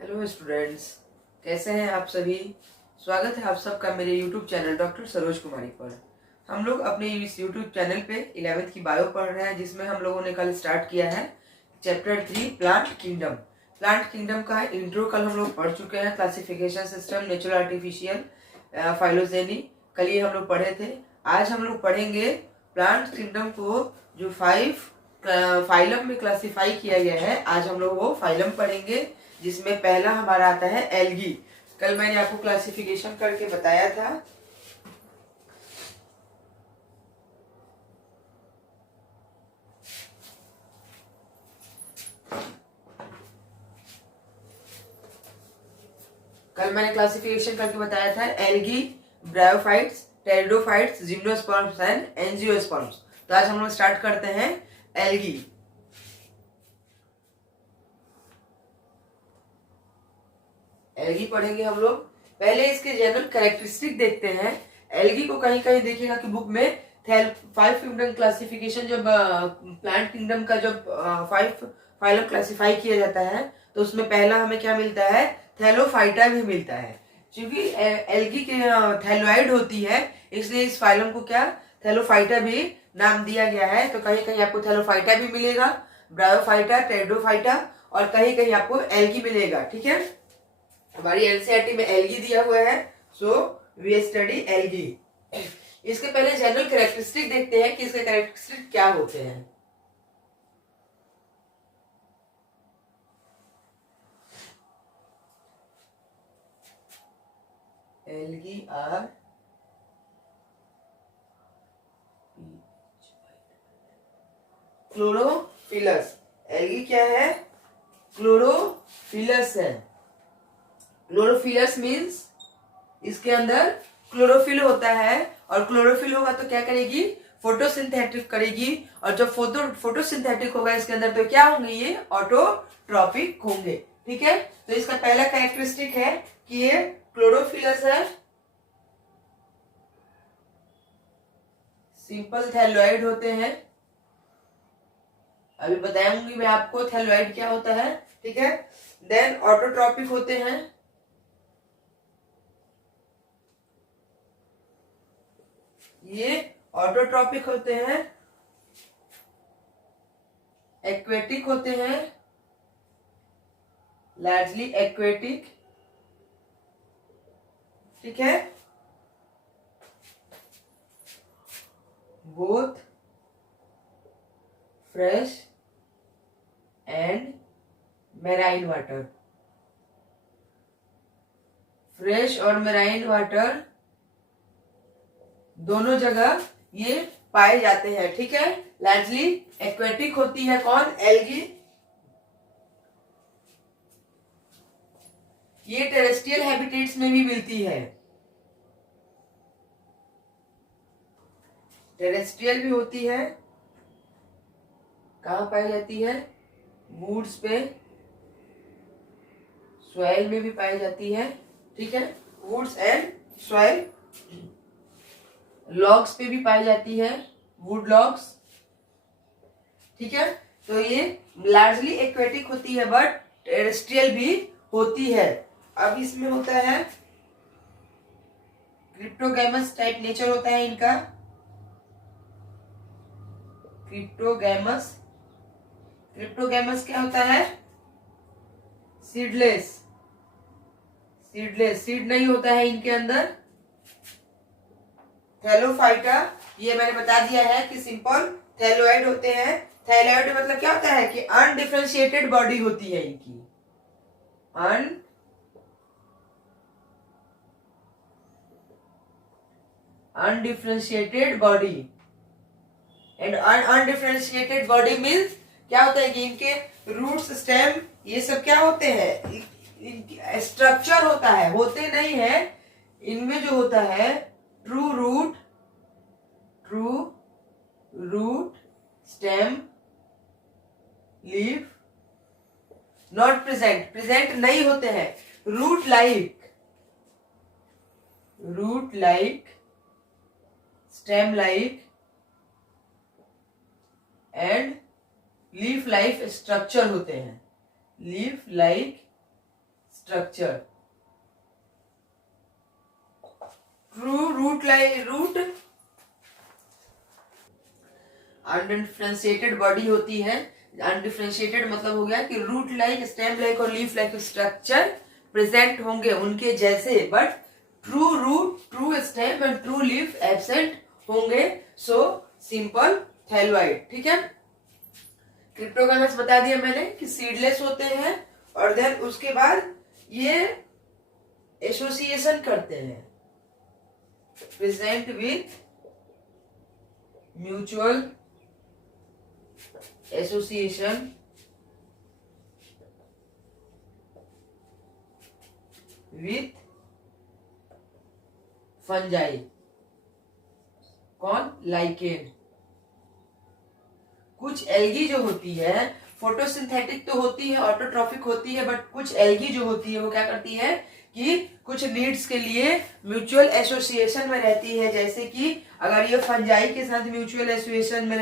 Hello students, कैसे हैं आप सभी। स्वागत है आप सबका मेरे यूट्यूब चैनल डॉक्टर सरोज कुमारी पर। हम लोग अपने इस यूट्यूब चैनल पे 11वीं की बायो पढ़ रहे हैं, जिसमें हम लोगों ने कल स्टार्ट किया है chapter 3 plant kingdom. Plant kingdom का इंट्रो कल हम लोग पढ़ चुके हैं। Classification system, natural, artificial, phylogeny, कल ये हम लोग पढ़े थे। आज हम लोग पढ़ेंगे प्लांट किंगडम को, जो 5 फाइलम में क्लासिफाई किया गया है। आज हम लोग वो फाइलम पढ़ेंगे, जिसमें पहला हमारा आता है एल्गी। कल मैंने आपको क्लासिफिकेशन करके बताया था। कल मैंने क्लासिफिकेशन करके बताया था algae, bryophytes, pteridophytes, gymnosperms and angiosperms. तो आज हम लोग स्टार्ट करते हैं एल्गी। एल्गी पढ़ेंगे हम लोग। पहले इसके जनरल कैरेक्टरिस्टिक देखते हैं। एल्गी को कहीं कहीं देखिएगा कि बुक में 5 किंगडम क्लासिफिकेशन, जब प्लांट किंगडम का जब 5 फाइलम क्लासिफाई किया जाता है, तो उसमें पहला हमें क्या मिलता है, थैलोफाइटा भी मिलता है। क्योंकि एल्गी के थैलोइड होती है, इसलिए इस फाइलम को क्या, थैलोफाइटा भी नाम दिया गया है। तो कहीं कहीं आपको थैलोफाइटा भी मिलेगा, ब्रायोफाइटा, टेरिडोफाइटा, और कहीं कहीं आपको एल्गी मिलेगा। ठीक है, हमारी एनसीईआरटी में एल्गी दिया हुआ है, सो वी स्टडी एल्गी। इसके पहले जनरल कैरेक्टरिस्टिक देखते हैं कि इसके कैरेक्टरिस्टिक क्या होते हैं। Algae are chlorophyllous. एल्गी क्या है, क्लोरोफिलस है। क्लोरोफिलस मीन्स इसके अंदर क्लोरोफिल होता है, और क्लोरोफिल होगा तो क्या करेगी, फोटोसिंथेटिक करेगी। और जब फोटोसिंथेटिक होगा इसके अंदर, तो क्या होंगे, ये ऑटोट्रॉपिक होंगे। ठीक है, तो इसका पहला कैरेक्टरिस्टिक है कि ये क्लोरोफिलस है, सिंपल थैलोइड होते हैं। अभी बताऊंगी मैं आपको थैलोइड क्या होता है। ठीक है, देन ऑटोट्रॉपिक होते हैं। ये ऑटोट्रॉपिक होते हैं, एक्वेटिक होते हैं, लार्जली एक्वेटिक। ठीक है, both fresh and marine water. Fresh और मेराइन वाटर दोनों जगह ये पाए जाते हैं। ठीक है, लार्जली एक्वेटिक होती है कौन, एल्गी। ये टेरेस्ट्रियल हैबिटेट्स में भी मिलती है, टेरेस्ट्रियल भी होती है। कहाँ पाई जाती है, वुड्स पे, सॉइल में भी पाई जाती है। ठीक है, वुड्स एंड सॉइल, लॉग्स पे भी पाई जाती है, वुड लॉग्स। ठीक है, तो ये लार्जली एक्वेटिक होती है, बट टेरेस्ट्रियल भी होती है। अब इसमें होता है क्रिप्टोगैमस टाइप नेचर होता है इनका। क्रिप्टोगैमस, क्रिप्टोगैमस क्या होता है, सीडलेस। सीडलेस, सीड नहीं होता है इनके अंदर। थैलोफाइटा, ये मैंने बता दिया है कि सिंपल थैलोइड होते हैं। थैलोइड मतलब क्या होता है कि अनडिफरेंशिएटेड बॉडी होती है इनकी, undifferentiated body. And undifferentiated body means क्या होता है कि इनके रूट्स, स्टेम, ये सब क्या होते हैं, स्ट्रक्चर होता है, होते नहीं है। इनमें जो होता है true root, stem, leaf, not present, present नहीं होते हैं। Root like, stem like and leaf like structure होते हैं। Leaf like structure. True root undifferentiated body होती है। अनडिफरेंशिएटेड मतलब हो गया कि रूट लाइक, स्टेम लाइक और लीफ लाइक स्ट्रक्चर प्रेजेंट होंगे उनके जैसे, but true root, true stem and true leaf absent होंगे। So simple thalloid. ठीक है, क्रिप्टोगामेट्स बता दिया मैंने कि सीडलेस होते हैं, और देन उसके बाद ये एसोसिएशन करते हैं, present with mutual association with fungi. कौन? लाइकेन। कुछ एल्गी जो होती है फोटोसिंथेटिक तो होती है, ऑटोट्रॉफिक होती है, बट कुछ एल्गी जो होती है वो क्या करती है कि कुछ नीड्स के लिए म्यूचुअल एसोसिएशन में रहती है। जैसे कि अगर ये फंजाई के साथ म्यूचुअल एसोसिएशन में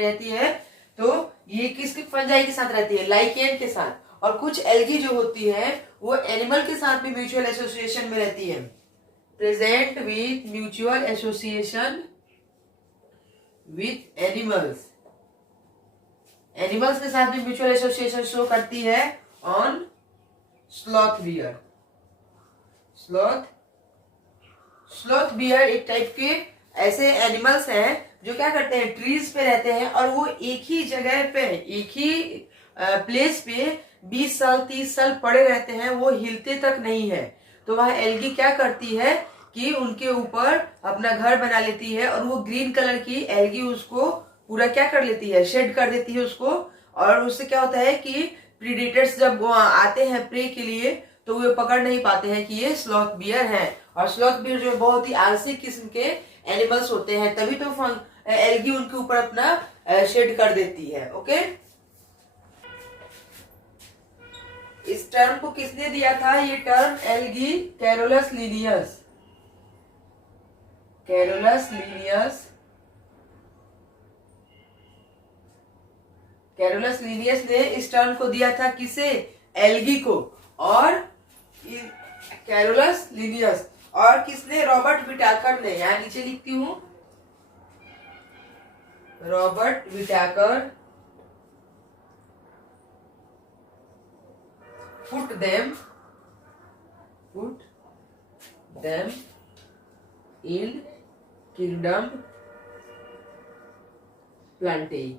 रहती है, तो ये किसके फंजाई के साथ रहती है? लाइकेन के साथ। और कुछ एल्गी जो होती है वो एनिमल के साथ भी म्यूचुअल एसोसिएशन में रहती है, present with mutual association with animals. Animals के साथ भी म्यूचुअल एसोसिएशन शो करती है on sloth bear. Sloth bear एक टाइप के ऐसे एनिमल्स हैं जो क्या करते हैं, ट्रीज पे रहते हैं, और वो एक ही जगह पे, एक ही प्लेस पे 20 साल 30 साल पड़े रहते हैं, वो हिलते तक नहीं है। तो वह एल्गी क्या करती है कि उनके ऊपर अपना घर बना लेती है, और वो ग्रीन कलर की एल्गी उसको पूरा क्या कर लेती है, शेड कर देती है उसको। और उससे क्या होता है कि प्रीडेटर्स जब आते हैं प्रे के लिए, तो वे पकड़ नहीं पाते हैं कि ये स्लॉथ बियर है। और स्लॉथ बियर जो बहुत ही आलसी किस्म के एनिमल्स होते हैं, तभी तो एल्गी उनके ऊपर अपना शेड कर देती है। ओके, इस टर्म को किसने दिया था? ये term algae Carolus Linnaeus. Carolus Linnaeus ने इस टर्म को दिया था, किसे? एल्गी को। और कैरोलस लीनियस, और किसने? रॉबर्ट विटाकर ने। यहां नीचे लिखती हूं, Robert Whittaker put them in kingdom Plantae.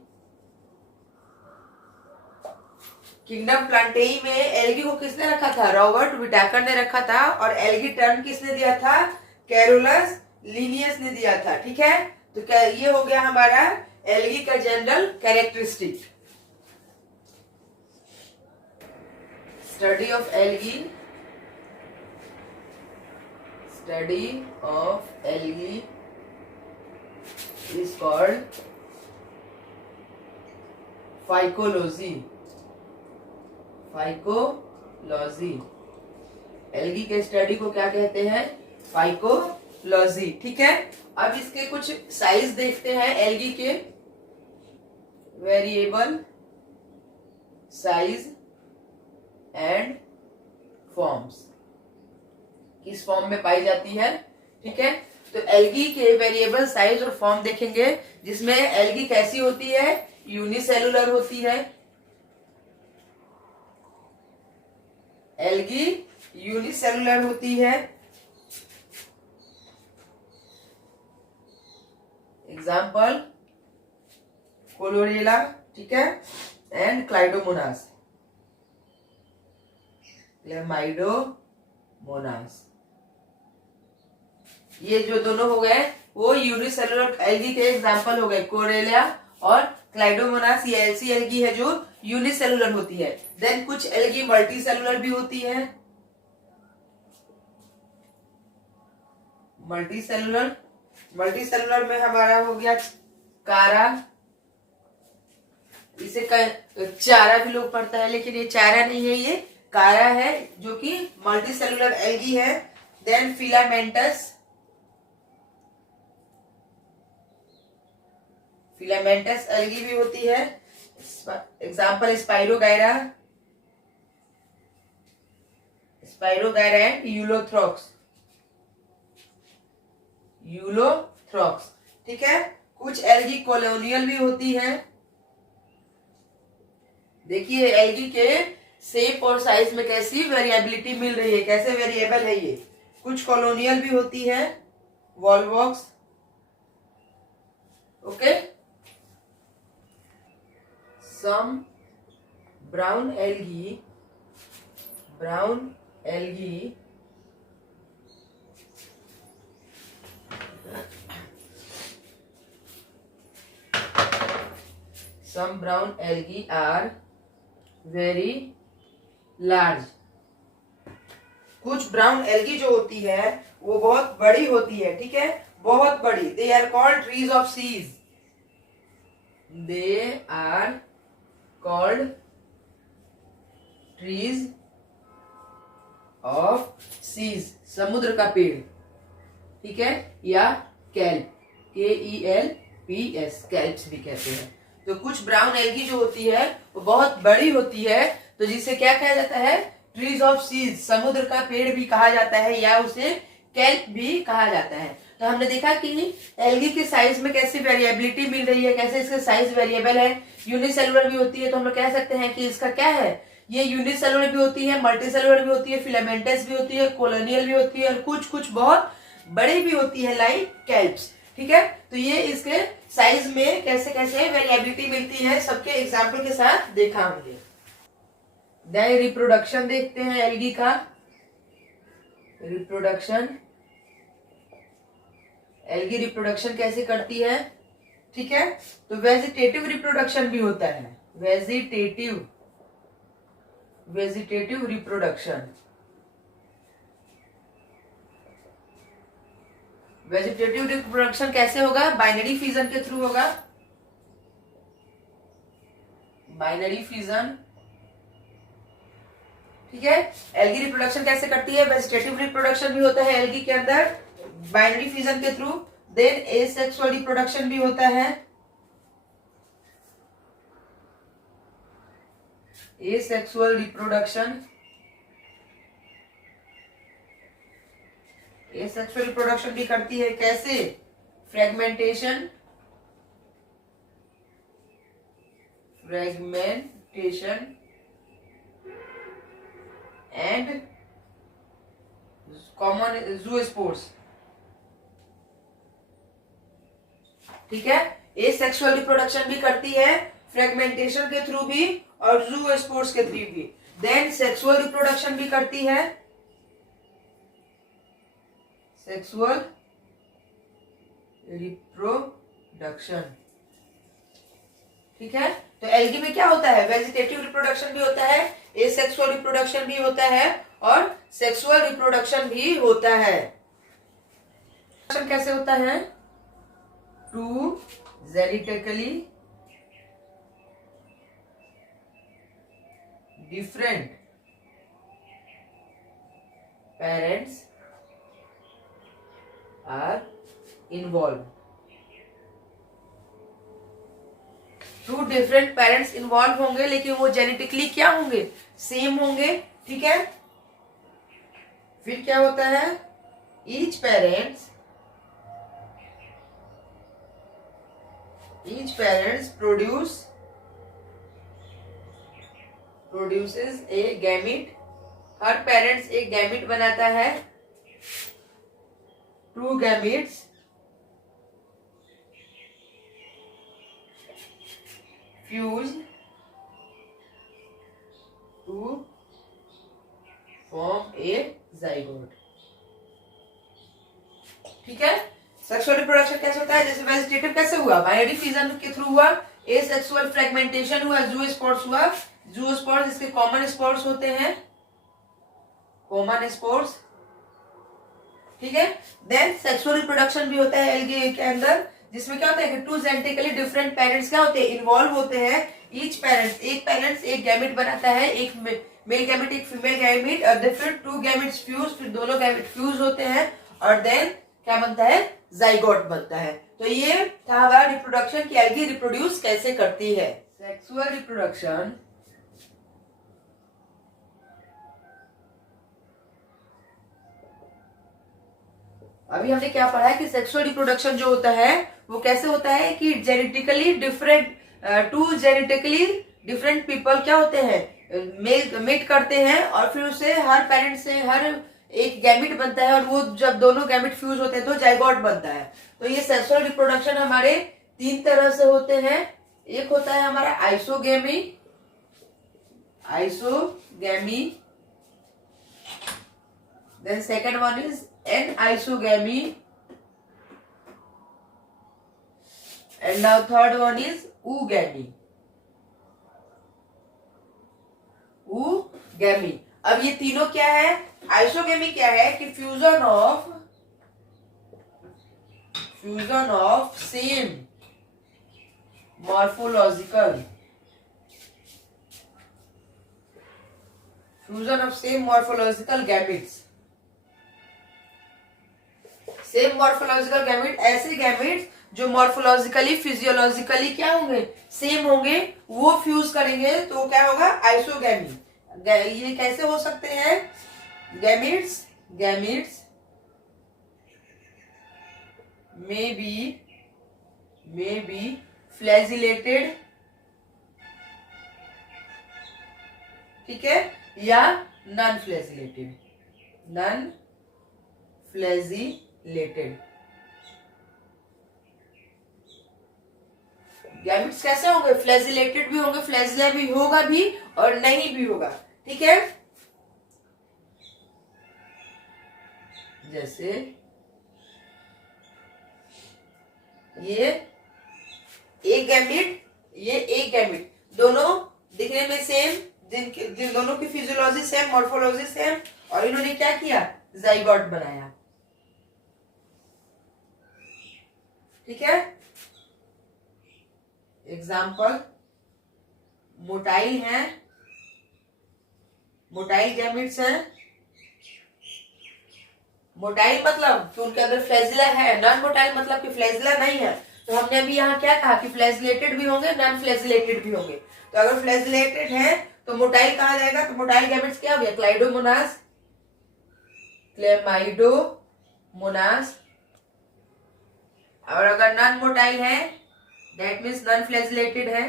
Kingdom Plantae में एल्गी को किसने रखा था? रॉबर्ट विटाकर ने रखा था। और एल्गी टर्म किसने दिया था? कैरोलस लीनियस ने दिया था। ठीक है, तो क्या ये हो गया हमारा एल्गी का general characteristic. Study of algae is called phycology. Algae के स्टडी को क्या कहते हैं? फाइकोलॉजी। ठीक है, अब इसके कुछ साइज देखते हैं एल्गी के। वेरिएबल साइज एंड फॉर्म्स, किस फॉर्म में पाई जाती है। ठीक है, तो एल्गी के वेरिएबल साइज और फॉर्म देखेंगे, जिसमें एल्गी कैसी होती है? यूनिसेलुलर होती है। एल्गी यूनिसेलुलर होती है। एग्जाम्पल कोलोरेला, ठीक है, एंड क्लाइडोमोनास, क्लेमाइडोमोनास। ये जो दोनों हो गए वो यूनिसेलुलर एल्गी के एग्जाम्पल हो गए, कोरेलिया और क्लाइडोमोनास। ये ऐसी एल्गी है जो यूनिसेलुलर होती है। देन कुछ एल्गी मल्टी सेलुलर भी होती है। मल्टी सेलुलर में हमारा हो गया कारा, इसे चारा भी लोग पढ़ता है, लेकिन ये चारा नहीं है, ये कारा है, जो कि मल्टी सेलुलर एल्गी है। देन फिलामेंटस एल्गी भी होती है। Example Spirogyra, Spirogyra and Ulothrix, Ulothrix. ठीक है, कुछ एल्गी कॉलोनियल भी होती है। देखिए एल्गी के शेप और साइज में कैसी वेरिएबिलिटी मिल रही है, कैसे वेरिएबल है ये। कुछ कॉलोनियल भी होती है, volvox. Okay, some brown algae some brown algae are very large। कुछ ब्राउन एल्गी जो होती है वो बहुत बड़ी होती है। ठीक है, बहुत बड़ी। They are called trees of seas, they are called trees of seas, समुद्र का पेड़। ठीक है, या कैल्प, KELPS, कैल्प्स भी कहते हैं। तो कुछ ब्राउन एल्गी जो होती है वो बहुत बड़ी होती है, तो जिसे क्या कहा जाता है, ट्रीज ऑफ सीज, समुद्र का पेड़ भी कहा जाता है, या उसे कैल्प भी कहा जाता है। तो हमने देखा कि एल्गी के साइज में कैसी वेरिएबिलिटी मिल रही है, कैसे इसका साइज वेरिएबल है। यूनिसेलुलर भी होती है, तो हम लोग कह सकते हैं कि इसका क्या है, ये यूनिसेलुलर भी होती है, मल्टीसेलुलर भी होती है, फिलामेंटस भी होती है, कॉलोनियल भी होती है, और कुछ कुछ बहुत बड़ी भी होती है, लाइक कैल्प्स। ठीक है, तो ये इसके साइज में कैसे कैसे वेरिएबिलिटी मिलती है, सबके एग्जाम्पल के साथ देखा हमने। देन रिप्रोडक्शन देखते हैं एल्गी का। रिप्रोडक्शन, एल्गी रिप्रोडक्शन कैसे करती है। ठीक है, तो वेजिटेटिव रिप्रोडक्शन भी होता है, वेजिटेटिव रिप्रोडक्शन। वेजिटेटिव रिप्रोडक्शन कैसे होगा, बाइनरी फिजन के थ्रू होगा, बाइनरी फिजन। ठीक है, एल्गी रिप्रोडक्शन कैसे करती है, वेजिटेटिव रिप्रोडक्शन भी होता है एल्गी के अंदर, बाइनरी फिजन के थ्रू। देन एसेक्सुअल रिप्रोडक्शन भी होता है, एसेक्सुअल रिप्रोडक्शन। एसेक्सुअल रिप्रोडक्शन भी करती है, कैसे, फ्रेगमेंटेशन एंड कॉमन ज़ूस्पोर्स। ठीक है, एसेक्सुअल रिप्रोडक्शन भी करती है, फ्रेगमेंटेशन के थ्रू भी और ज़ूस्पोर्स के थ्रू भी। देन सेक्सुअल रिप्रोडक्शन भी करती है, सेक्सुअल रिप्रोडक्शन। ठीक है, तो एल्गी में क्या होता है, वेजिटेटिव रिप्रोडक्शन भी होता है, एसेक्सुअल रिप्रोडक्शन भी होता है, और सेक्सुअल रिप्रोडक्शन भी होता है। कैसे होता है, two genetically different parents are involve. Two different parents involve होंगे, लेकिन वो जेनेटिकली क्या होंगे, सेम होंगे। ठीक है, फिर क्या होता है, each parents produces a gamete. हर पेरेंट्स एक गैमिट बनाता है, two gametes fuse to form a zygote. ठीक है, सेक्सुअल रिप्रोडक्शन कैसे होता है, जैसे वेजिटेटिव कैसे हुआ, बाइनरी फिजन के थ्रू हुआ, एसेक्सुअल फ्रेगमेंटेशन हुआ, ज़ूस्पोर्स हुआ। ज़ूस्पोर्स इसके कॉमन स्पोर्स होते हैं, कॉमन स्पोर्स। ठीक है, देन सेक्सुअल रिप्रोडक्शन भी होता है एल्गी के अंदर, जिसमें क्या होता है कि टू जेनेटिकली डिफरेंट पेरेंट्स क्या होते हैं, इन्वॉल्व होते हैं। ईच पेरेंट्स एक गैमेट बनाता है, एक मेल गैमेट एक फीमेल गैमेट, और फिर टू गैमेट्स फ्यूज, फिर दोनों गैमेट फ्यूज होते हैं, और देन क्या बनता है, जाइगोट बनता है। तो ये था हमारा रिप्रोडक्शन की एल्गी रिप्रोड्यूस कैसे करती है। सेक्सुअल रिप्रोडक्शन अभी हमने क्या पढ़ा है कि सेक्सुअल रिप्रोडक्शन जो होता है वो कैसे होता है कि genetically different, two genetically different people क्या होते हैं, मेट करते हैं और फिर उसे हर पेरेंट से हर एक गैमिट बनता है और वो जब दोनों गैमिट फ्यूज होते हैं तो जाइगोट बनता है। तो ये सेक्सुअल रिप्रोडक्शन हमारे 3 तरह से होते हैं। एक होता है हमारा isogamy, then second one is anisogamy, and now third one is oogamy. अब ये तीनों क्या है? आइसोगेमी क्या है कि fusion of same morphological gametes. Same morphological gamete, ऐसे गैमिट्स जो मॉर्फोलॉजिकली फिजियोलॉजिकली क्या होंगे, सेम होंगे, वो फ्यूज करेंगे तो क्या होगा? आइसोगैमी। ये कैसे हो सकते हैं? गैमिट्स may be फ्लैजिलेटेड, ठीक है, या नॉन फ्लैजिलेटेड। गैमिट्स कैसे होंगे? फ्लैजिलेटेड भी होंगे, फ्लैजिला भी होगा भी और नहीं भी होगा, ठीक है। जैसे ये एक गैमिट दोनों दिखने में सेम, जिन दोनों की फिजियोलॉजी सेम, मॉर्फोलॉजी सेम, और इन्होंने क्या किया? जाइगोट बनाया, ठीक है। एग्जाम्पल मोटाइल गैमिट्स हैं। मोटाइल मतलब कि उनके अंदर फ्लैजिला है, नॉन मोटाइल मतलब कि फ्लैजिला नहीं है। तो हमने अभी यहाँ क्या कहा कि फ्लैजिलेटेड भी होंगे, नॉन फ्लैजिलेटेड भी होंगे। तो अगर फ्लैजिलेटेड है तो मोटाइल कहा जाएगा। तो मोटाइल गैमेट्स क्या हो गया? क्लेमाइडोमोनास। और अगर नॉन मोटाइल है दैट मीन्स नॉन फ्लैजिलेटेड है,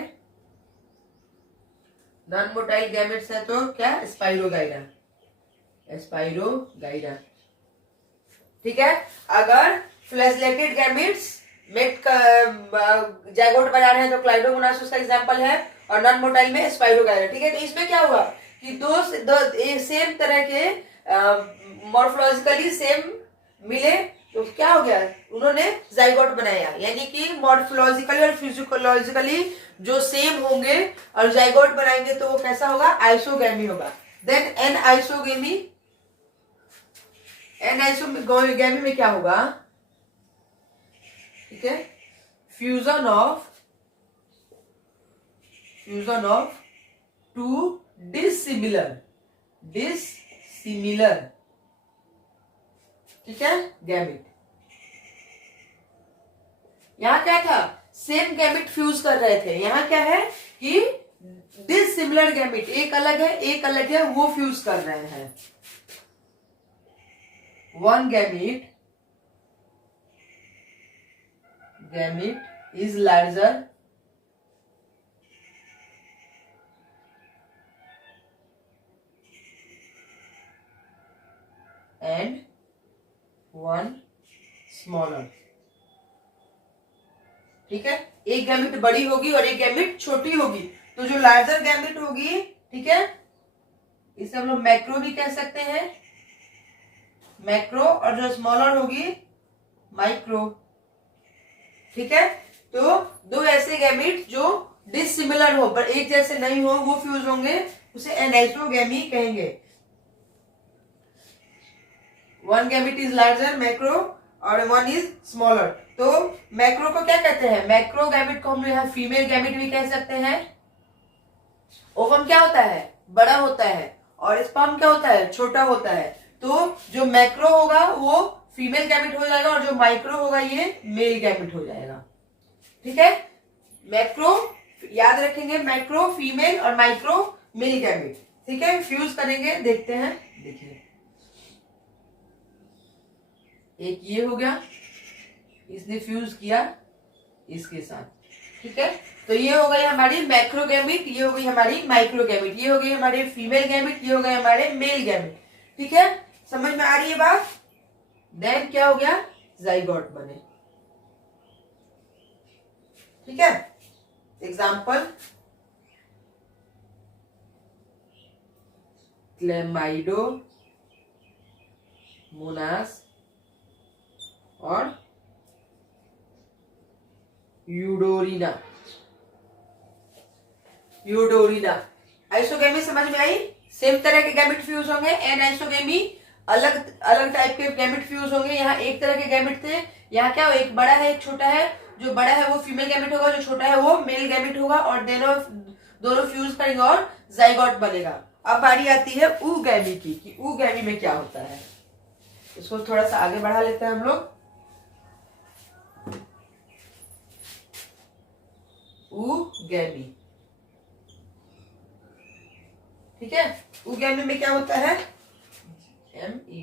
नॉन मोटाइल गैमेट्स है तो क्या? स्पाइरोगाइडा, ठीक है। अगर फ्लैजिलेटेड गैमेट्स जाइगोट बना रहे हैं तो क्लाइडोमोनास उसका एग्जांपल है, और नॉन मोटाइल में स्पाइरोगाइडा, ठीक है। तो इसमें क्या हुआ कि दो सेम तरह के मॉर्फोलॉजिकली सेम मिले तो क्या हो गया? उन्होंने जाइगोट बनाया, यानी कि मॉर्फोलॉजिकली और फिजियोलॉजिकली जो सेम होंगे और जाइगोट बनाएंगे तो वो कैसा होगा? आइसोगैमी होगा। देन एनाइसोगैमी में क्या होगा? ठीक है, फ्यूजन ऑफ टू डिसिमिलर, ठीक है, गैमिट। यहां क्या था? सेम गैमिट फ्यूज कर रहे थे। यहां क्या है कि डिसिमिलर गैमिट, एक अलग है, वो फ्यूज कर रहे हैं। One gamete is larger and one smaller, ठीक है। एक गैमिट बड़ी होगी और एक गैमिट छोटी होगी। तो जो लार्जर गैमिट होगी, ठीक है, इसे हम लोग मैक्रो भी कह सकते हैं, मैक्रो, और जो स्मॉलर होगी माइक्रो, ठीक है। तो दो ऐसे गैमिट जो डिसिमिलर हो पर एक जैसे नहीं हो वो फ्यूज होंगे, उसे एनाइसोगैमी कहेंगे। One gamete is larger macro और वन इज स्मॉलर। तो मैक्रो को क्या कहते हैं? मैक्रो गैमिट को हम यहाँ फीमेल गैमिट भी कह सकते हैं। ओवम क्या होता है? बड़ा होता है, और स्पर्म क्या होता है? छोटा होता है। तो जो मैक्रो होगा वो फीमेल गैमिट हो जाएगा और जो माइक्रो होगा ये मेल गैमिट हो जाएगा, ठीक है। मैक्रो याद रखेंगे, मैक्रो फीमेल और माइक्रो मेल गैमिट, ठीक है। फ्यूज करेंगे, देखते हैं, देखिए एक ये हो गया, इसने फ्यूज किया इसके साथ, ठीक है। तो ये हो गई हमारी मैक्रोगैमिट, ये हो गई हमारी माइक्रोगैमिट, ये हो गई हमारे फीमेल गैमिट, ये हो गए हमारे मेल गैमिट, ठीक है। समझ में आ रही है बात। देन क्या हो गया, जाइगोट बने, ठीक है। एग्जाम्पल, क्लेमाइडो मोनास और यूडोरिना। यूडोरिना आइसोगेमी समझ में आई, सेम तरह के गैमेट फ्यूज होंगे। एन आइसोगेमी अलग अलग टाइप के गैमेट फ्यूज होंगे। यहाँ एक तरह के गैमेट थे, यहाँ क्या एक बड़ा है एक छोटा है, जो बड़ा है वो फीमेल गैमेट होगा, जो छोटा है वो मेल गैमेट होगा, और दोनों फ्यूज करेंगे और जाइगोट बनेगा। अब बारी आती है ऊगैमी की, कि ऊगैमी में क्या होता है। इसको थोड़ा सा आगे बढ़ा लेते हैं हम लोग। ऊगैमी, ठीक है। ऊगैमी में क्या होता है, MEMY,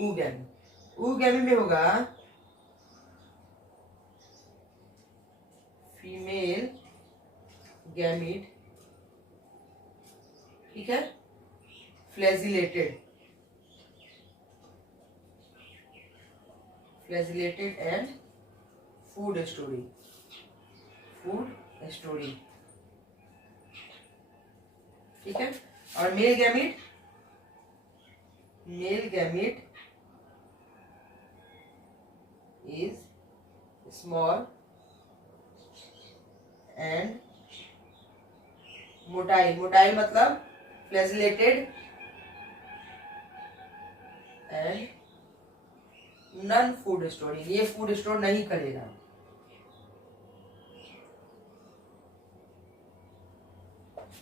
ऊगैमी। ऊगैमी में होगा फीमेल गैमीट, ठीक है, फ्लैजिलेटेड एंड फूड स्टोरी, ठीक है। और male gamete is small and motile मतलब flagellated and non food storing, ये फूड स्टोर नहीं करेगा,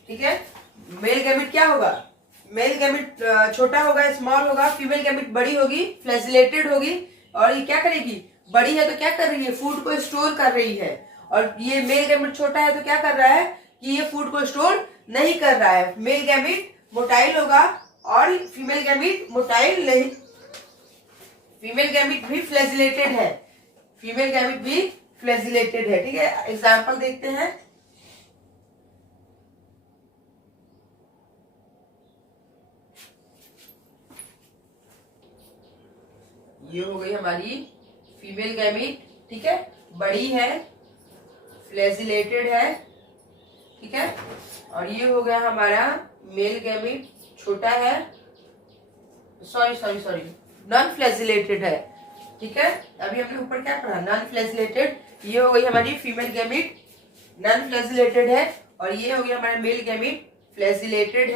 ठीक है। मेल गैमेट क्या होगा, मेल गैमेट छोटा होगा, स्मॉल होगा, फीमेल गैमेट बड़ी होगी, फ्लैजिलेटेड होगी, और ये क्या करेगी, बड़ी है तो क्या कर रही है, फूड को स्टोर कर रही है। और ये मेल गैमेट छोटा है तो क्या कर रहा है कि ये फूड को स्टोर नहीं कर रहा है। मेल गैमेट मोटाइल होगा और फीमेल गैमेट मोटाइल नहीं, फीमेल गैमेट भी फ्लैजिलेटेड है, ठीक है। एग्जाम्पल देखते हैं, ये हो गई हमारी फीमेल गैमेट, ठीक है, बड़ी है, फ्लैजिलेटेड है, ठीक है। और ये हो गया हमारा मेल गैमेट, छोटा है, सॉरी नॉन फ्लैजिलेटेड है, ठीक है। अभी हमने ऊपर क्या पढ़ा, नॉन फ्लैजिलेटेड। ये हो गई हमारी फीमेल गैमेट, नॉन फ्लैजिलेटेड है, और ये हो गया हमारा मेल गैमेट, फ्लैजिलेटेड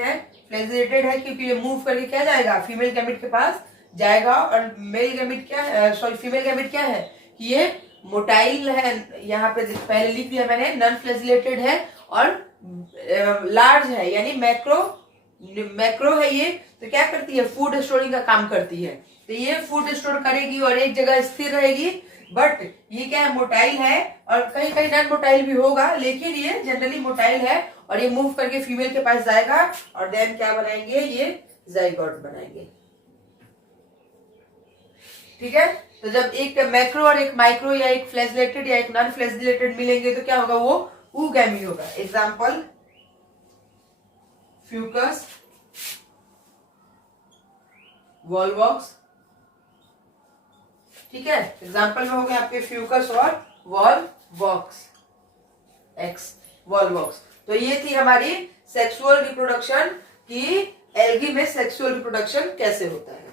है क्योंकि ये मूव करके क्या जाएगा, फीमेल गैमेट के पास जाएगा। और मेल गैमेट क्या है, फीमेल गैमेट क्या है कि ये मोटाइल है, यहाँ पे पहले लिख दिया मैंने, नॉन फ्लैजिलेटेड है और लार्ज है, यानी मैक्रो है ये, तो क्या करती है, फूड स्टोरिंग का काम करती है। तो ये फूड स्टोर करेगी और एक जगह स्थिर रहेगी, बट ये क्या है, मोटाइल है, और कहीं कहीं नॉन मोटाइल भी होगा, लेकिन ये जनरली मोटाइल है, और ये मूव करके फीमेल के पास जाएगा, और देन क्या बनाएंगे, ये जाइगोट बनाएंगे, ठीक है। तो जब एक मैक्रो और एक माइक्रो, या एक फ्लैजिलेटेड या एक नॉन फ्लैजिलेटेड मिलेंगे तो क्या होगा, वो ऊगैमी होगा। एग्जाम्पल, फ्यूकस, वॉलवॉक्स, ठीक है। एग्जाम्पल में हो गए आपके फ्यूकस और वॉलवॉक्स, वॉलवॉक्स। तो ये थी हमारी सेक्सुअल रिप्रोडक्शन की, एल्गी में सेक्सुअल रिप्रोडक्शन कैसे होता है।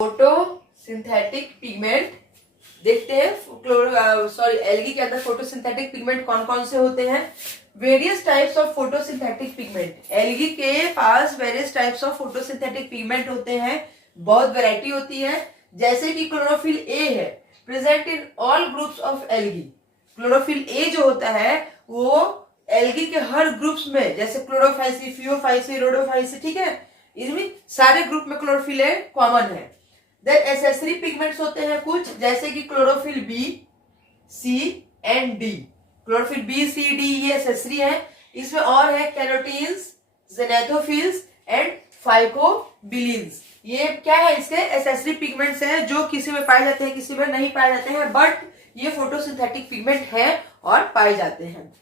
फोटोसिंथेटिक पिगमेंट देखते हैं, एल्गी के अंदर फोटोसिंथेटिक पिगमेंट कौन कौन से होते हैं। Various types of photosynthetic pigment, algae के पास various types of photosynthetic pigment होते हैं, बहुत वैरायटी होती है। जैसे कि क्लोरोफिल ए है, present in all groups of algae. Chlorophyll A जो होता है वो एल्गी के हर ग्रुप्स में, जैसे क्लोरोफाइसी, फियोफाइसी, रोडोफाइसी, ठीक है, इसमें सारे ग्रुप में क्लोरोफिल ए कॉमन है। देन एसेसरी पिगमेंट्स होते हैं कुछ, जैसे कि chlorophyll B, C and D. Chlorophyll B, C, D ये एसेसरी है। इसमें और है कैरोटीन्स, जेनेथोफिल्स एंड फाइकोबिलिन्स। ये क्या है, इसके एसेसरी पिगमेंट्स हैं जो किसी में पाए जाते हैं, किसी में नहीं पाए जाते हैं, बट ये फोटोसिंथेटिक पिगमेंट है और पाए जाते हैं।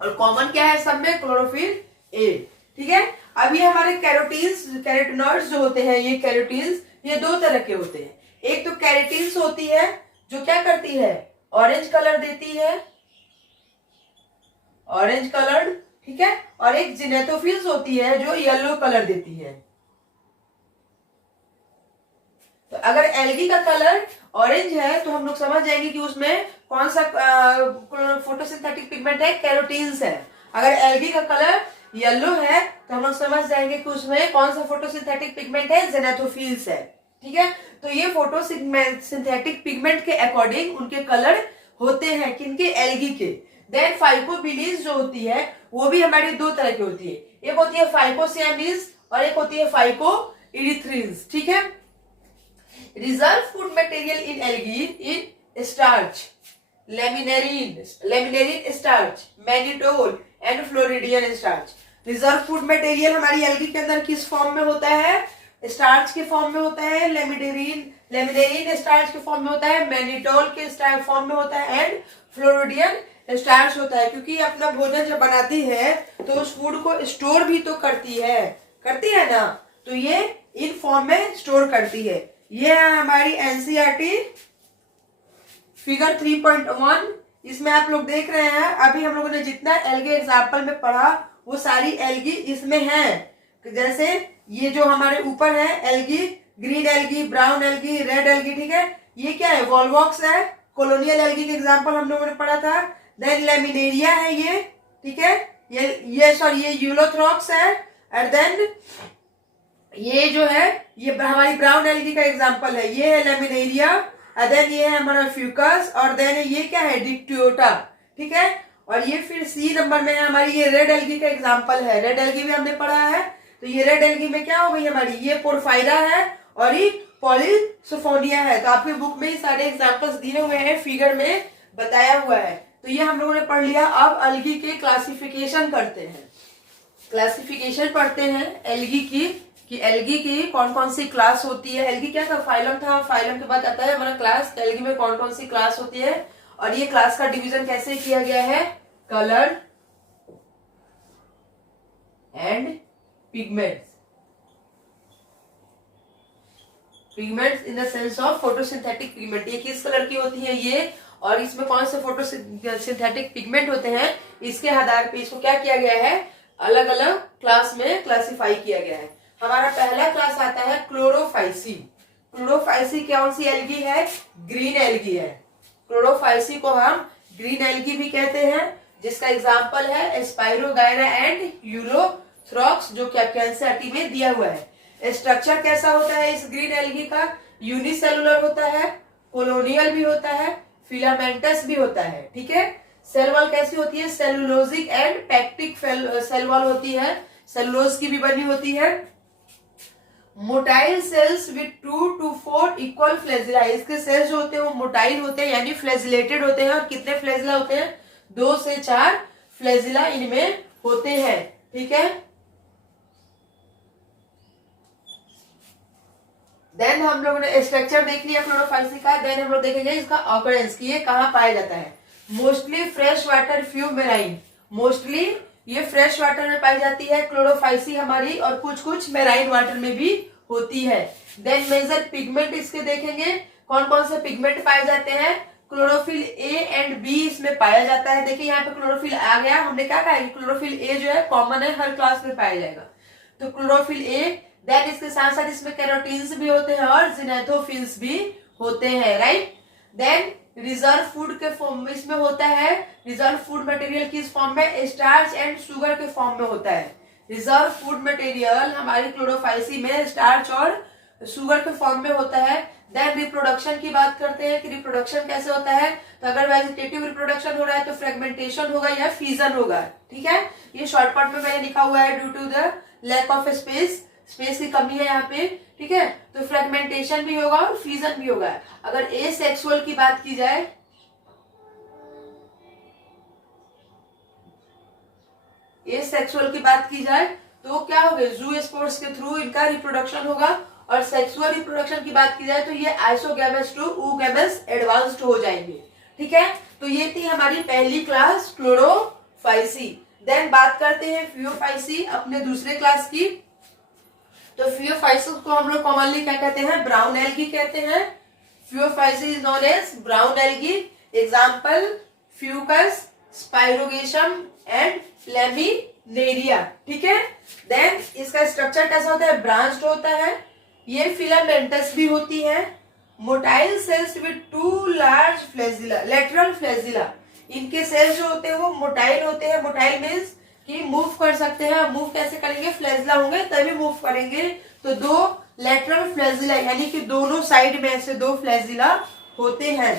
और कॉमन क्या है सब में, क्लोरोफिल ए। ठीक है, अब ये हमारे कैरोटिनॉइड्स जो होते हैं, ये कैरोटीन्स ये दो तरह के होते हैं। एक तो कैरेटिन्स होती है जो क्या करती है, ऑरेंज कलर देती है, ऑरेंज कलर, ठीक है, और एक जिनेथोफिल्स होती है जो येलो कलर देती है। तो अगर एल्गी का कलर ऑरेंज है तो हम लोग समझ जाएंगे कि उसमें कौन सा फोटोसिंथेटिक पिगमेंट है, कैरोटीन्स है। अगर एल्गी का कलर येलो है तो हम लोग समझ जाएंगे कि उसमें कौन सा फोटोसिंथेटिक पिगमेंट है, जेनेथोफिल्स है। ठीक है, तो ये फोटोसिंथेटिक पिगमेंट के अकॉर्डिंग उनके कलर होते हैं, किनके, एल्गी के। देन फाइकोबिलीज जो होती है वो भी हमारी दो तरह की होती है, एक होती है फाइकोसियानिन्स और एक होती है फाइकोइरिथ्रिन्स। ठीक है, reserve food material in algae in starch, laminarin starch, mannitol and floridean starch. Reserve food material हमारी एल्गी के अंदर किस फॉर्म में होता है, स्टार्च के फॉर्म में होता है, लेमिनेरिन स्टार्च के फॉर्म में होता है, मैनिटोल के फॉर्म में होता है एंड फ्लोरिडियन स्टार्च होता है। क्योंकि अपना भोजन जब बनाती है तो उस फूड को स्टोर भी तो करती है ना, तो ये इन फॉर्म में स्टोर करती है। ये है हमारी एनसीईआरटी फिगर 3.1। इसमें आप लोग देख रहे हैं अभी हम लोगों ने जितना एल्गी एग्जाम्पल में पढ़ा वो सारी एल्गी इसमें है। जैसे ये जो हमारे ऊपर है algae, green algae, brown algae, red algae, ठीक है, ये क्या है, वॉलवॉक्स है, कॉलोनियल एल्गी के एग्जाम्पल हम लोगों ने पढ़ा था। देन लेमिनेरिया है ये, ठीक है, ये यूलोथ्रॉक्स है। एंड देन ये जो है ये हमारी ब्राउन एल्गी का एग्जाम्पल है, ये है लेमिनेरिया। देन ये है हमारा फ्यूकस, और देन ये क्या है, डिक्टियोटा। ठीक है, और ये फिर सी नंबर में है हमारी ये रेड एल्गी का एग्जाम्पल है, रेड एल्गी भी हमने पढ़ा है। तो ये रेड एल्गी में क्या हो गई हमारी, ये पोरफाइरा है और ये पॉलीसोफोनिया है। तो आपकी बुक में सारे एग्जाम्पल्स दिए हुए हैं, फिगर में बताया हुआ है। तो ये हम लोगों ने पढ़ लिया। अब एल्गी के क्लासिफिकेशन करते हैं, क्लासिफिकेशन पढ़ते हैं एल्गी की, कि एल्गी की कौन कौन सी क्लास होती है। एल्गी क्या था, फाइलम था, फाइलम के बाद आता है हमारा क्लास। एल्गी में कौन कौन सी क्लास होती है और ये क्लास का डिवीजन कैसे किया गया है, colour and pigments, pigments in the sense of photosynthetic pigment. ये किस कलर की होती है ये, और इसमें कौन से फोटोसिंथेटिक पिगमेंट होते हैं, इसके आधार पे इसको क्या किया गया है, अलग अलग क्लास में क्लासिफाई किया गया है। हमारा पहला क्लास आता है क्लोरोफाइसी। क्लोरोफाइसी कौन सी एल्गी है, ग्रीन एल्गी है। क्लोरोफाइसी को हम ग्रीन एल्गी भी कहते हैं, जिसका एग्जाम्पल है स्पाइरोगायरा एंड यूलोथ्रॉक्स, जो कैंसियाटी में दिया हुआ है। स्ट्रक्चर कैसा होता है इस ग्रीन एल्गी का, यूनिसेलुलर होता है, कोलोनियल भी होता है, फिलामेंटस भी होता है। ठीक है, सेल वॉल कैसी होती है, cellulosic and pectic cell wall होती है, सेलुलोज की भी बनी होती है। Motile cells with 2 to 4 equal flagella, इसके सेल्स जो होते हैं वो मोटाइल होते हैं यानी फ्लैजिलेटेड होते हैं। और कितने फ्लैजिला होते हैं, 2 से 4 फ्लैजिला इनमें होते हैं। ठीक है, देन हम लोगों ने स्ट्रक्चर देख लिया क्लोरोफाइसी का। देन हम लोग देखेंगे इसका ऑकरेंस, की ये कहाँ पाया जाता है। Mostly fresh water, few marine, mostly ये फ्रेश वाटर में पाई जाती है क्लोरोफाइसी हमारी, और कुछ कुछ मेराइन वाटर में भी होती है। देन मेजर पिगमेंट इसके देखेंगे, कौन कौन से पिगमेंट पाए जाते हैं। क्लोरोफिल ए एंड बी इसमें पाया जाता है। देखिए यहाँ पे क्लोरोफिल आ गया, हमने क्या कहा कि क्लोरोफिल ए जो है कॉमन है, हर क्लास में पाया जाएगा, तो क्लोरोफिल ए। देन इसके साथ साथ इसमें कैरोटीन्स भी होते हैं और जिनेथोफिल्स भी होते हैं, राइट। देन रिजर्व फूड के फॉर्म इसमें होता है, रिजर्व फूड मटेरियल किस फॉर्म में, स्टार्च एंड शुगर के फॉर्म में होता है। रिजर्व फूड मटेरियल हमारी क्लोरोफाइसी में स्टार्च और शुगर के फॉर्म में होता है। देन रिप्रोडक्शन की बात करते हैं कि रिप्रोडक्शन कैसे होता है, तो अगर वेजिटेटिव रिप्रोडक्शन हो रहा है तो फ्रेगमेंटेशन होगा या फ्यूजन होगा। ठीक है, ये शॉर्टकट में मैंने लिखा हुआ है, due to the lack of space, space की कमी है यहाँ पे। ठीक है, तो फ्रेगमेंटेशन भी होगा और फ्यूजन भी होगा। अगर ए सेक्सुअल की बात की जाए, ए सेक्सुअल की बात की जाए तो क्या होगा, जू स्पोर्स के थ्रू इनका रिप्रोडक्शन होगा और सेक्सुअल रिप्रोडक्शन की बात की जाए तो ये आइसोगैमेट्स टू oogamous एडवांस्ड हो जाएंगे। ठीक है, तो ये थी हमारी पहली क्लास क्लोरोफाइसी। देन बात करते हैं फियोफाइसी अपने दूसरे क्लास की। तो फियोफाइसी को हम लोग कॉमनली क्या कहते हैं, ब्राउन एल्गी कहते हैं। Phaeophyceae is known as brown algae. Example Fucus, स्पाइरोगेशम एंड लेमिनेरिया। ठीक है, देन इसका स्ट्रक्चर कैसा होता है, ब्रांच्ड होता है। ये फिलामेंटस भी होती है। Motile cells with two large flagella, lateral flagella. इनके सेल्स जो होते हैं वो मोटाइल होते हैं। मोटाइल मीन्स कि मूव कर सकते हैं। मूव कैसे करेंगे, फ्लैजिला होंगे तभी मूव करेंगे। तो दो लेटरल फ्लैजिला यानी कि दोनों साइड में ऐसे दो फ्लैजिला होते हैं।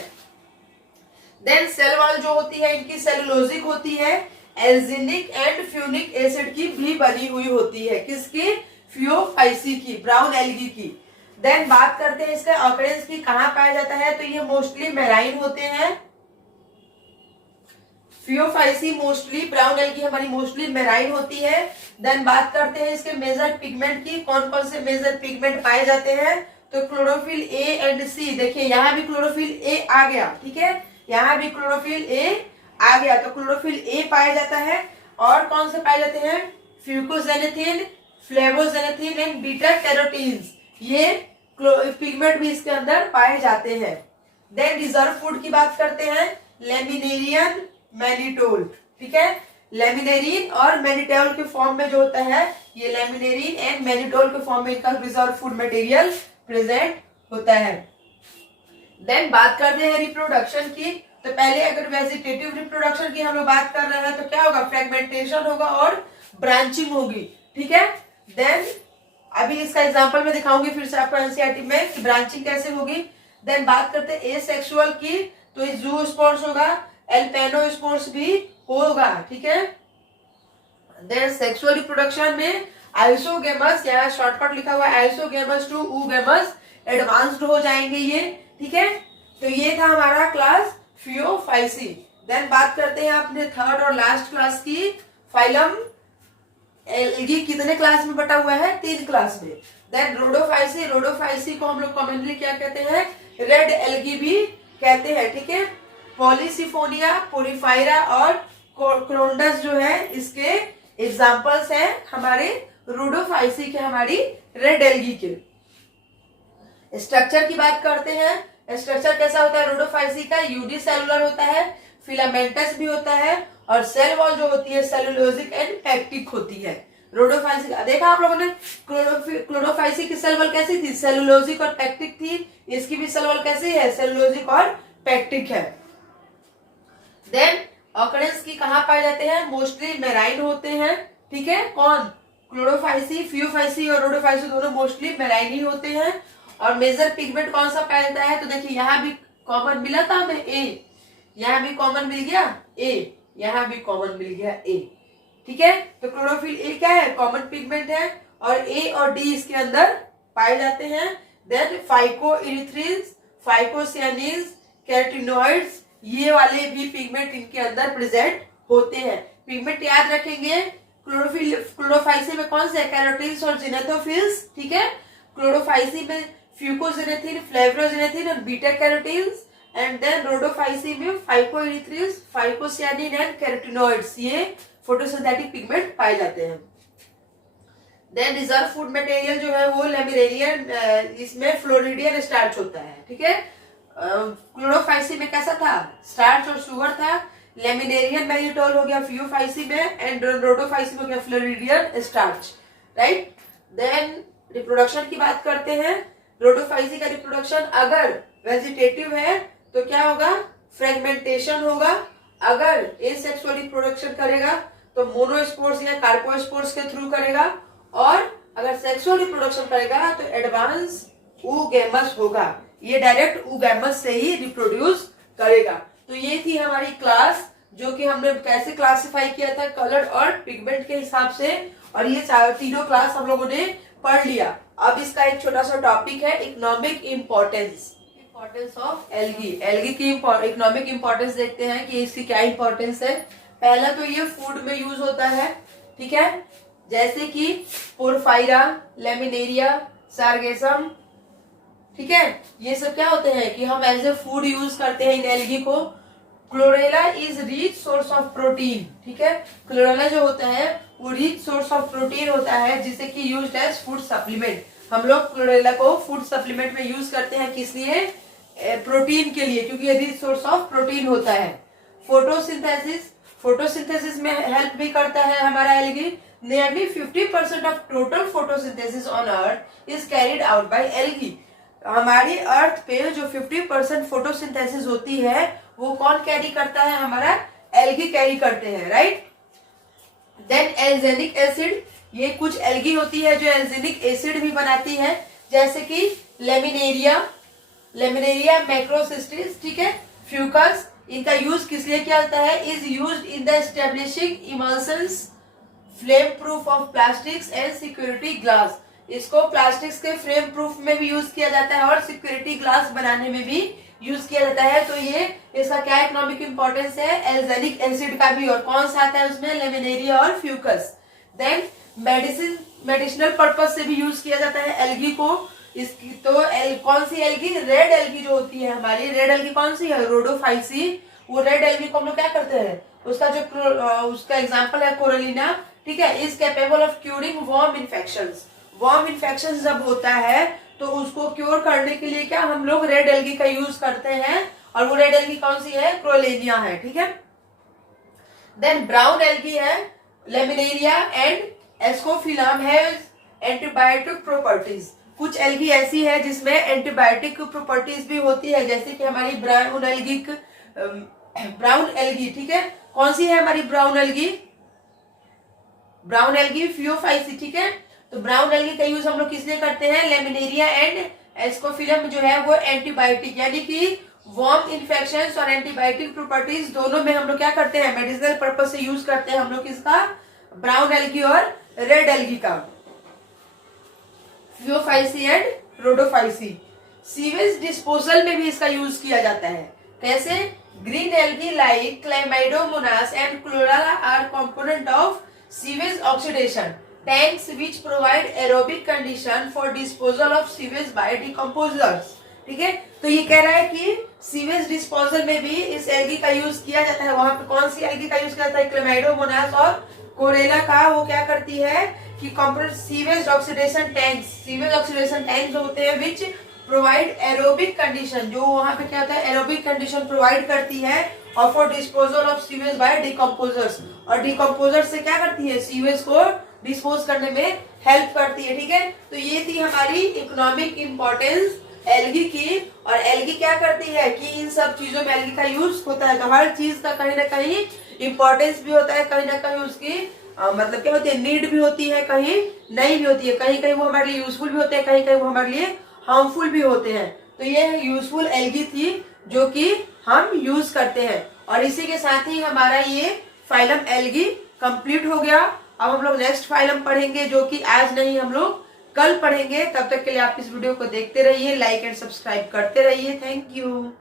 देन सेल वॉल जो होती है इनकी सेलुलोजिक होती है। एल्जिनिक एंड फ्यूनिक एसिड की भी बनी हुई होती है। किसकी, फियोफाइसी की, ब्राउन एल्गी की। देन बात करते हैं इसका ऑकरेंस की, कहां पाया जाता है, तो ये मोस्टली मेराइन होते हैं। फियोफाइसी मोस्टली, ब्राउन एल्गी हमारी मोस्टली मेराइन होती है। देन बात करते हैं इसके मेजर पिगमेंट की, कौन कौन से मेजर पिगमेंट पाए जाते हैं, तो क्लोरोफिल ए एंड सी। देखिए यहाँ भी क्लोरोफिल ए आ गया। ठीक है, यहाँ भी क्लोरोफिल ए आ गया, तो क्लोरोफिल ए पाया जाता है। और कौन से पाए जाते हैं, फ्यूकोजेनेथिन, फ्लेवोजेनेथिन एंड बीटा कैरोटीन्स। ये पिगमेंट भी इसके अंदर पाए जाते हैं। देन रिजर्व फूड की बात करते हैं, लेमिनेरियन, मैनिटोल। ठीक है, लेमिनेरिन और मैनिटोल के फॉर्म में जो होता है, ये लेमिनेरिन एंड मैनिटोल के फॉर्म में इनका रिजर्व फूड मटेरियल प्रेजेंट होता है। देन बात करते हैं रिप्रोडक्शन की। तो पहले अगर वेजिटेटिव रिप्रोडक्शन की हम लोग बात कर रहे हैं तो क्या होगा, फ्रेगमेंटेशन होगा और ब्रांचिंग होगी। ठीक है, देन अभी इसका एग्जांपल मैं दिखाऊंगी फिर से आपको एनसीईआरटी में कि ब्रांचिंग कैसे होगी। देन बात करते हैं एसेक्सुअल की, तो जूस्पोर्स होगा, एल्पेनोस्पोर्स भी होगा। ठीक है, देन सेक्सुअल रिप्रोडक्शन में आइसोगेमस, यहाँ शॉर्टकट लिखा हुआ है आइसोगेमस टू oogamous एडवांस्ड हो जाएंगे ये। ठीक है, तो ये था हमारा क्लास फियोफाइसी। देन बात करते हैं अपने थर्ड और लास्ट क्लास की, फाइलम एल्गी। कितने क्लास में बटा हुआ है, 3 क्लास में। देन रोडोफाइसी, रोडोफाइसी को हम लोग कॉमनली क्या कहते हैं, रेड एल्गी भी कहते हैं। ठीक है, पॉलीसिफोनिया, पोरीफायरा और क्रोंडस जो है इसके एग्जाम्पल्स हैं हमारे रोडोफाइसी के, हमारी रेड एल्गी के। स्ट्रक्चर की बात करते हैं, स्ट्रक्चर कैसा होता है रोडोफाइसी का, यूनिसेलुलर होता है, फिलामेंटस भी होता है और सेल वॉल जो होती है सेलुलोजिक एंड पैक्टिक होती है। रोडोफाइसी देखा आप लोगों ने, क्लोरोफाइसी की सेल वॉल कैसी थी, सेलुलोजिक और पैक्टिक थी। इसकी भी सेल वॉल कैसी है, सेलुलोजिक और पैक्टिक है। देन ऑकरेंस की कहां पाए जाते हैं, मोस्टली मेराइन होते हैं। ठीक है, कौन, क्लोरोफाइसी, फियोफाइसी और रोडोफाइसी दोनों मोस्टली मेराइन ही होते हैं। और मेजर पिगमेंट कौन सा पाया जाता है, तो देखिए यहाँ भी कॉमन मिला था हमें ए, यहाँ भी कॉमन मिल गया ए, यहाँ भी कॉमन मिल गया ए। ठीक है, तो क्लोरोफिल ए क्या है, कॉमन पिगमेंट है और ए और डी इसके अंदर पाए जाते हैं। देन फाइकोइरिथ्रिन्स, फाइकोसियानिन्स, कैरोटिनॉइड्स, ये वाले भी पिगमेंट इनके अंदर प्रेजेंट होते हैं। पिगमेंट याद रखेंगे, क्लोरोफाइसी में कौन से, कैरोटीन्स और जिनेथोफिल्स। ठीक है, क्लोरोफाइसी में फ्यूकोजेनेथिन, फ्लेवोजेनेथिन और beta carotenes. And then rhodophyceae में फाइकोइरिथ्रिन्स, फाइकोसियानिन एंड कैरोटिनॉइड्स, ये फोटोसिंथेटिक पिगमेंट पाए जाते हैं। देन रिजर्व फूड मटेरियल जो है वो लेमिनेरियन, इसमें फ्लोरिडियन स्टार्च होता है। ठीक है, क्लोरोफाइसी में कैसा था, स्टार्च और शुगर था। लेमिनेरियन मैनिटोल हो गया फियोफाइसी में एंड रोडोफाइसी में हो गया floridean starch. Right, then reproduction की बात करते हैं। रोडोफाइसी का रिप्रोडक्शन अगर वेजिटेटिव है तो क्या होगा, फ्रेगमेंटेशन होगा। अगर एसेक्सुअल रिप्रोडक्शन करेगा तो मोनोस्पोर्स या कार्पोस्पोर्स के थ्रू करेगा। और अगर सेक्सुअल रिप्रोडक्शन करेगा तो एडवांस oogamous होगा, ये डायरेक्ट oogamous से ही रिप्रोड्यूस करेगा। तो ये थी हमारी क्लास, जो कि हमने कैसे क्लासिफाई किया था, कलर और पिगमेंट के हिसाब से। और ये तीनों क्लास हम लोगों ने पढ़ लिया। अब इसका एक छोटा सा टॉपिक है, economic importance of algae. Algae की इकोनॉमिक इंपॉर्टेंस देखते हैं कि इसकी क्या इंपॉर्टेंस है। पहला तो ये फूड में यूज होता है। ठीक है, जैसे कि पोरफाइरा, लेमिनेरिया, सार्गेसम, ठीक है। ये सब क्या होते हैं कि हम एज ए फूड यूज करते हैं इन एल्गी को। Chlorella is rich source of protein, ठीक है। क्लोरेला जो होता है वो रिच सोर्स ऑफ प्रोटीन होता है, जिसे कि यूज्ड एज फूड सप्लीमेंट। हम लोग क्लोरेला को फूड सप्लीमेंट में यूज करते हैं, किस लिए? प्रोटीन के लिए, क्योंकि ये रिच सोर्स ऑफ प्रोटीन होता है। फोटोसिंथेसिस, फोटोसिंथेसिस में हेल्प भी करता है हमारा algae. Nearly 50% of total photosynthesis on earth is carried out by algae. हमारी अर्थ पे जो 50% फोटोसिंथेसिस होती है वो कौन कैरी करता है? हमारा एल्गी कैरी करते हैं, राइट। देन एल्जेनिक एसिड, ये कुछ एल्गी होती है जो एल्जेनिक एसिड भी बनाती है, जैसे कि लेमिनेरिया, लेमिनेरिया मैक्रोसिस्टिस, ठीक है, फ्यूकस। इनका यूज किस लिए किया जाता है? Is used in the establishing emulsions, flame proof of plastics and security glass. इसको प्लास्टिक्स के फ्लेम प्रूफ में भी यूज किया जाता है और सिक्योरिटी ग्लास बनाने में भी यूज किया जाता है। तो ये इसका क्या इकोनॉमिक इंपॉर्टेंस है? एल्जेनिक एसिड का भी। और कौन सा आता है उसमें? लेमिनेरिया और फ्यूकस। देन मेडिसिनल पर्पज से भी यूज किया जाता है एल्गी को। इसकी तो कौन सी एल्गी? रेड एल्गी जो होती है हमारी, रेड एल्गी कौन सी है? रोडोफाइसी। वो रेड एल्गी को हम लोग क्या करते हैं? उसका जो उसका एग्जाम्पल है कोरोलिना, ठीक है, is capable of curing worm infections. Worm infection जब होता है तो उसको क्योर करने के लिए क्या हम लोग रेड एल्गी का यूज करते हैं, और वो रेड एल्गी कौन सी है? क्रोलेनिया है, ठीक है। देन ब्राउन एल्गी है, लेमिनेरिया एंड एस्कोफिलाम है एंटीबायोटिक प्रॉपर्टीज। कुछ एल्गी ऐसी है जिसमें एंटीबायोटिक प्रॉपर्टीज भी होती है, जैसे कि हमारी ब्राउन एल्गी, ठीक है। कौन सी है हमारी brown algae? Brown algae Phaeophyceae, ठीक है। तो ब्राउन एल्गी का यूज हम लोग किस लिए करते हैं? लेमिनेरिया एंड एस्कोफिलम जो है वो एंटीबायोटिक, यानी कि वॉर्म इन्फेक्शंस और एंटीबायोटिक प्रॉपर्टीज दोनों में हम लोग क्या करते हैं? मेडिसिनल पर्पज से यूज करते हैं हम लोग किसका? ब्राउन एल्गी और रेड एल्गी का, Phaeophyceae and Rhodophyceae. Sewage disposal में भी इसका यूज किया जाता है। कैसे? Green algae like Chlamydomonas and chlorella R component of sewage oxidation tanks which provide aerobic condition for disposal of sewage by decomposers, ठीक है। तो ये कह रहा है कि सीवेज डिस्पोजल में भी इस एल्गी का यूज किया जाता है। वहां पे कौन सी एल्गी का यूज किया जाता है? क्लेमाइडोमोनास और कोरेला का। वो क्या करती है कि component sewage oxidation tanks, sewage oxidation tanks जो होते हैं विच प्रोवाइड एरोबिक कंडीशन, जो वहां पे क्या होता है? एरोबिक कंडीशन प्रोवाइड करती है, और for disposal of sewage by decomposers, और डिकम्पोजर से क्या करती है? सीवेज को डिस्पोज करने में हेल्प करती है, ठीक है। तो ये थी हमारी इकोनॉमिक इंपॉर्टेंस एल्गी की। और एल्गी क्या करती है कि इन सब चीजों में एल्गी का यूज होता है। तो हर चीज का कहीं ना कहीं इंपॉर्टेंस भी होता है, कहीं ना कहीं उसकी मतलब क्या होती है? नीड भी होती है, कहीं नहीं भी होती है। कहीं कहीं वो हमारे लिए यूजफुल भी होते हैं, कहीं कहीं वो हमारे लिए हार्मफुल भी होते हैं। तो ये यूजफुल एल्गी थी जो कि हम यूज करते हैं। और इसी के साथ ही हमारा ये फाइलम एल्गी कंप्लीट हो गया। अब हम लोग नेक्स्ट फाइलम पढ़ेंगे, जो कि आज नहीं हम लोग कल पढ़ेंगे। तब तक के लिए आप इस वीडियो को देखते रहिए, लाइक एंड सब्सक्राइब करते रहिए। Thank you.